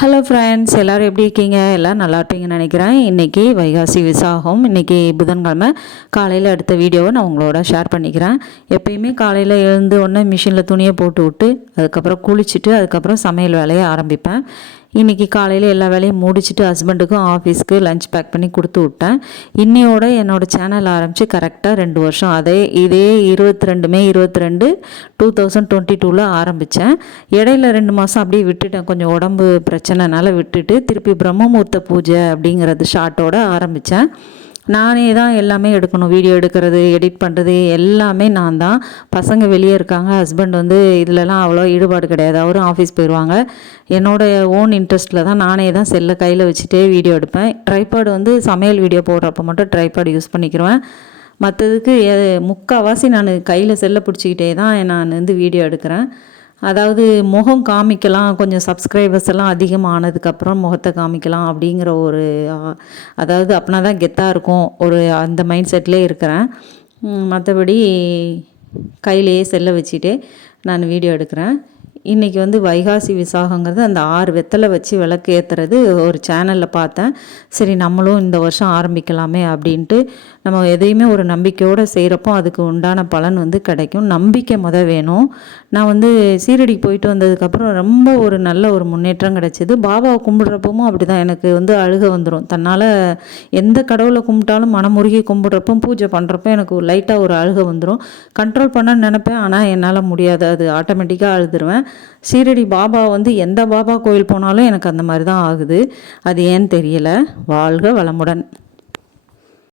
Hello friends, எல்லோரும் எப்படி இருக்கீங்க? எல்லோரும் நல்லா இருப்பீங்கன்னு நினைக்கிறேன். இன்றைக்கி வைகாசி விசாகம். இன்றைக்கி புதன்கிழமை காலையில் எடுத்த வீடியோவை நான் உங்களோட ஷேர் பண்ணிக்கிறேன். எப்பயுமே காலையில் எழுந்து உடனே மிஷினில் துணியை போட்டு விட்டு அதுக்கப்புறம் குளிச்சுட்டு அதுக்கப்புறம் சமையல் வேலையை ஆரம்பிப்பேன். இன்றைக்கி காலையில் எல்லா வேலையும் முடிச்சுட்டு ஹஸ்பண்டுக்கும் ஆஃபீஸ்க்கு லஞ்ச் பேக் பண்ணி கொடுத்து விட்டேன். இன்னையோட என்னோடய சேனல் ஆரம்பித்து கரெக்டாக 2 வருஷம். இதே 22 மே 22 2022 ஆரம்பித்தேன். இடையில 2 மாதம் அப்படியே விட்டுட்டேன். கொஞ்சம் உடம்பு பிரச்சனைனால விட்டுட்டு திருப்பி பிரம்மமுகூர்த்த பூஜை அப்படிங்கிறது ஷார்ட்டோட ஆரம்பித்தேன். நானே தான் எல்லாமே எடுக்கணும். வீடியோ எடுக்கிறது, எடிட் பண்ணுறது எல்லாமே நான் தான். பசங்க வெளியே இருக்காங்க. ஹஸ்பண்ட் இதிலலாம் அவ்வளோ ஈடுபாடு கிடையாது. அவரும் ஆஃபீஸ் போயிடுவாங்க. என்னோடய ஓன் இன்ட்ரெஸ்ட்டில் தான் நானே தான் செல்லை கையில் வச்சுட்டே வீடியோ எடுப்பேன். ட்ரைபாடு சமையல் வீடியோ போடுறப்ப மட்டும் ட்ரைபாடு யூஸ் பண்ணிக்கிடுவேன். மற்றதுக்கு முக்கால்வாசி நான் கையில் செல்லை பிடிச்சிக்கிட்டே தான் நான் வீடியோ எடுக்கிறேன். அதாவது முகம் காமிக்கலாம், கொஞ்சம் சப்ஸ்கிரைபர்ஸ் எல்லாம் அதிகமானதுக்கப்புறம் முகத்தை காமிக்கலாம் அப்படிங்கிற அதாவது அப்படின்னா தான் கெத்தாக இருக்கும் அந்த மைண்ட் செட்லேயே இருக்கிறேன். மற்றபடி கையிலேயே செல்லை வச்சுட்டே நான் வீடியோ எடுக்கிறேன். இன்றைக்கி வைகாசி விசாகங்கிறது அந்த 6 வெத்தலை வச்சு விளக்கு ஏற்றுறது ஒரு சேனலில் பார்த்தேன். சரி, நம்மளும் இந்த வருஷம் ஆரம்பிக்கலாமே அப்படின்ட்டு. நம்ம எதையுமே ஒரு நம்பிக்கையோடு செய்கிறப்போ அதுக்கு உண்டான பலன் கிடைக்கும். நம்பிக்கை வேணும். நான் சீரடிக்கு போயிட்டு வந்ததுக்கப்புறம் ரொம்ப நல்ல ஒரு முன்னேற்றம் கிடச்சிது. பாபாவை கும்பிட்றப்பவும் அப்படி தான் எனக்கு அழுக வந்துடும். தன்னால் எந்த கடவுளை கும்பிட்டாலும் மனமுருகி கும்பிட்றப்போ பூஜை பண்ணுறப்போ எனக்கு லைட்டாக ஒரு அழுக வந்துடும். கண்ட்ரோல் பண்ண நினப்பேன், ஆனால் என்னால் முடியாது. அது ஆட்டோமேட்டிக்காக அழுதுருவேன். சீரடி பாபா எந்த பாபா கோயில் போனாலும் எனக்கு அந்த மாதிரி தான் ஆகுது. அது ஏன்னு தெரியல. வாழ்க வளமுடன்.